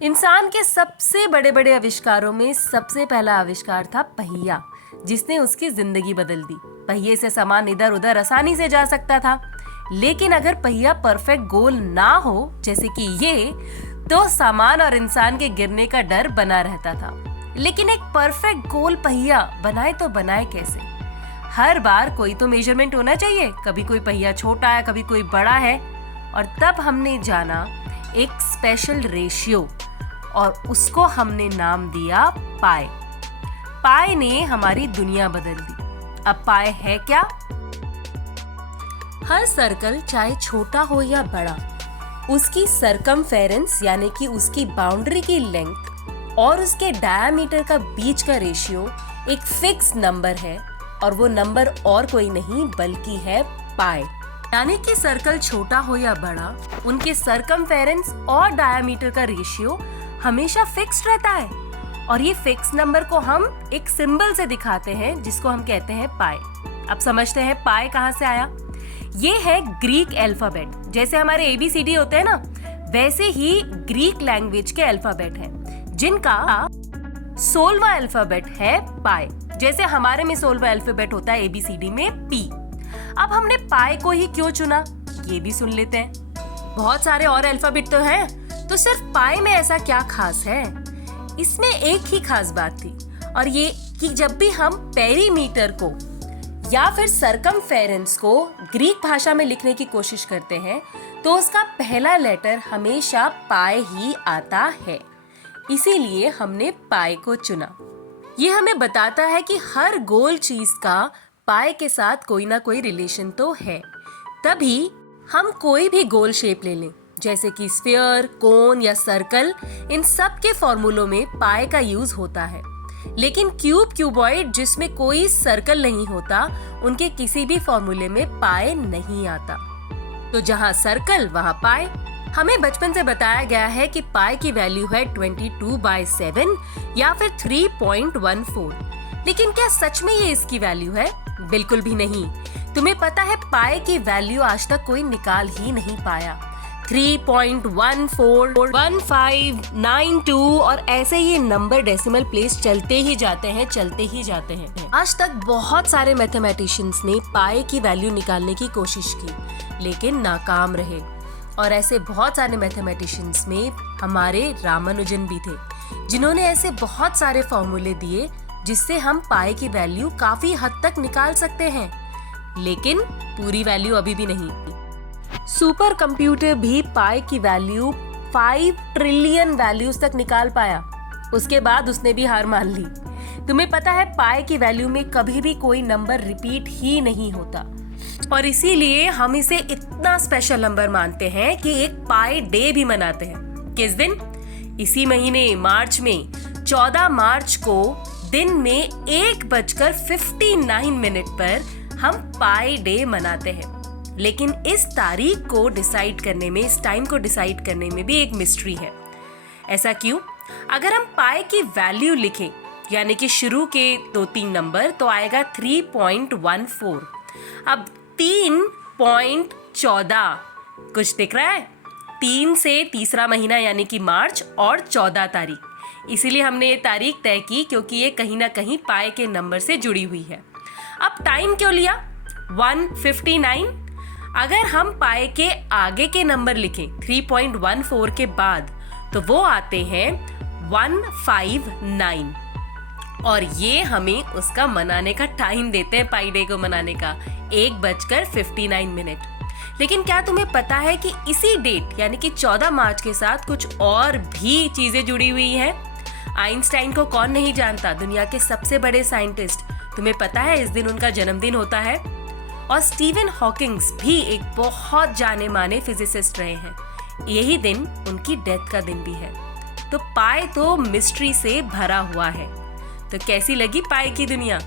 इंसान के सबसे बड़े बड़े आविष्कारों में सबसे पहला आविष्कार था पहिया, जिसने उसकी जिंदगी बदल दी। पहिए से सामान इधर उधर आसानी से जा सकता था, लेकिन अगर पहिया परफेक्ट गोल ना हो, जैसे कि ये, तो सामान और इंसान के गिरने का डर बना रहता था। लेकिन एक परफेक्ट गोल पहिया बनाए तो बनाए कैसे? हर बार कोई तो मेजरमेंट होना चाहिए। कभी कोई पहिया छोटा है, कभी कोई बड़ा है, और तब हमने जाना एक स्पेशल रेशियो, और उसको हमने नाम दिया पाई। पाई ने हमारी दुनिया बदल दी। अब पाई है क्या? हर सर्कल, चाहे छोटा हो या बड़ा, उसकी सरकमफेरेंस यानी कि उसकी बाउंड्री की लेंथ और उसके डायमीटर का बीच का रेशियो एक फिक्स नंबर है, और वो नंबर और कोई नहीं बल्कि है पाई। यानी कि सर्कल छोटा हो या बड़ा, उनके सरकमफेरेंस और डायमीटर का रेशियो हमेशा फिक्स्ड रहता है, और ये फिक्स नंबर को हम एक सिंबल से दिखाते हैं, जिसको हम कहते हैं पाई। अब समझते हैं पाई कहाँ से आया। ये है ग्रीक अल्फाबेट। जैसे हमारे ABCD होते हैं ना, वैसे ही ग्रीक लैंग्वेज के अल्फाबेट हैं, जिनका 16वां अल्फाबेट है पाई। जैसे हमारे में 16वां अल्फाबेट होता है ABCD में P। अब हमने पाई को ही क्यों चुना, ये भी सुन लेते हैं। बहुत सारे और अल्फाबेट तो हैं, तो सिर्फ पाई में ऐसा क्या खास है? इसमें एक ही खास बात थी, और ये कि जब भी हम पेरीमीटर को या फिर सरकमफेरेंस को ग्रीक भाषा में लिखने की कोशिश करते हैं, तो उसका पहला लेटर हमेशा पाई ही आता है। इसीलिए हमने पाई को चुना। ये हमें बताता है कि हर गोल चीज का पाई के साथ कोई ना कोई रिलेशन तो है। तभी हम कोई भी गोल शेप ले लें, जैसे कि स्फीयर, कोन या सर्कल, इन सब के फॉर्मूलों में पाई का यूज होता है। लेकिन क्यूब, क्यूबॉइड जिसमें कोई सर्कल नहीं होता, उनके किसी भी फॉर्मूले में पाई नहीं आता। तो जहाँ सर्कल वहाँ पाई। हमें बचपन से बताया गया है कि पाई की वैल्यू है 22/7 या फिर 3.14। लेकिन क्या सच में ये इसकी वैल्यू है? बिल्कुल भी नहीं। तुम्हें पता है पाई की वैल्यू आज तक कोई निकाल ही नहीं पाया। 3.14, 1592 और ऐसे ये नंबर डेसिमल प्लेस चलते ही जाते हैं। आज तक बहुत सारे मैथमेटिशियंस ने पाई की वैल्यू निकालने की कोशिश की, लेकिन नाकाम रहे। और ऐसे बहुत सारे मैथमेटिशियंस में हमारे रामानुजन भी थे, जिन्होंने ऐसे बहुत सारे फॉर्मूले दिए जिससे हम पाई की वैल्यू काफी हद तक निकाल सकते हैं, लेकिन पूरी वैल्यू अभी भी नहीं। सुपर कंप्यूटर भी पाई की वैल्यू 5 ट्रिलियन वैल्यूज तक निकाल पाया। उसके बाद उसने भी हार मान ली। तुम्हें पता है पाई की वैल्यू में कभी भी कोई नंबर रिपीट ही नहीं होता, और इसीलिए हम इसे इतना स्पेशल नंबर मानते हैं कि एक पाई डे भी मनाते हैं। किस दिन? इसी महीने मार्च में 14 मार्च को दिन में 1:59 पर हम पाई डे मनाते हैं। लेकिन इस तारीख को डिसाइड करने में, इस टाइम को डिसाइड करने में भी एक मिस्ट्री है। ऐसा क्यों? अगर हम पाई की वैल्यू लिखें, यानी कि शुरू के 2-3 नंबर, तो आएगा 3.14। अब 3.14 कुछ दिख रहा है? 3 से तीसरा महीना यानी कि मार्च और 14 तारीख। इसीलिए हमने ये तारीख तय की, क्योंकि ये कहीं ना कहीं पाई के नंबर से जुड़ी हुई है। अब टाइम क्यों लिया? 1:59। अगर हम पाई के आगे के नंबर लिखें 3.14 के बाद, तो वो आते हैं 159, और ये हमें उसका मनाने का टाइम देते हैं, पाई डे को मनाने का, 1:59। लेकिन क्या तुम्हें पता है कि इसी डेट यानी कि 14 मार्च के साथ कुछ और भी चीजें जुड़ी हुई हैं? आइंस्टाइन को कौन नहीं जानता, दुनिया के सबसे बड़े साइंटिस्ट। तुम्हें पता है इस दिन उनका जन्मदिन होता है। और स्टीवन हॉकिंग्स भी एक बहुत जाने माने फिजिसिस्ट रहे हैं। यही दिन उनकी डेथ का दिन भी है। तो पाई तो मिस्ट्री से भरा हुआ है। तो कैसी लगी पाई की दुनिया?